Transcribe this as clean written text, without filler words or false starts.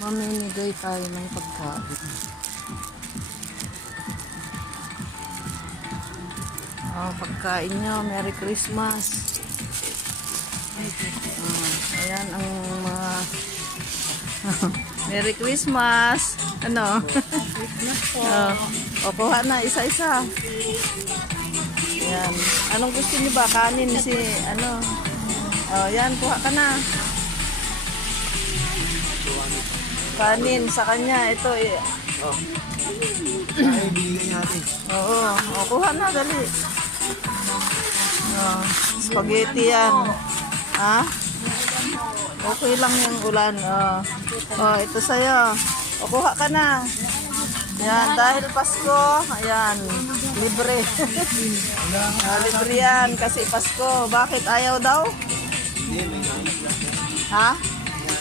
Mamimigay tayo ng pagkain. Oh, pagkain nyo. Merry Christmas. Ayan ang mga Merry Christmas. Ano? O, kuha na isa-isa. Ayan. Anong gusto niyo ba? Kanin si ano? Oh, yan, kuha ka na. Kanin sa kanya. Ito eh. Ay, bigyan natin. Oo. O, kuha na, dali. Oh, spaghetti yan. Ha? Okay lang yung ulan. Oh, ito sa'yo. O, kuha ka na. Yan, dahil Pasko, ayan, libre. Libre yan kasi Pasko. Bakit ayaw daw? Ha?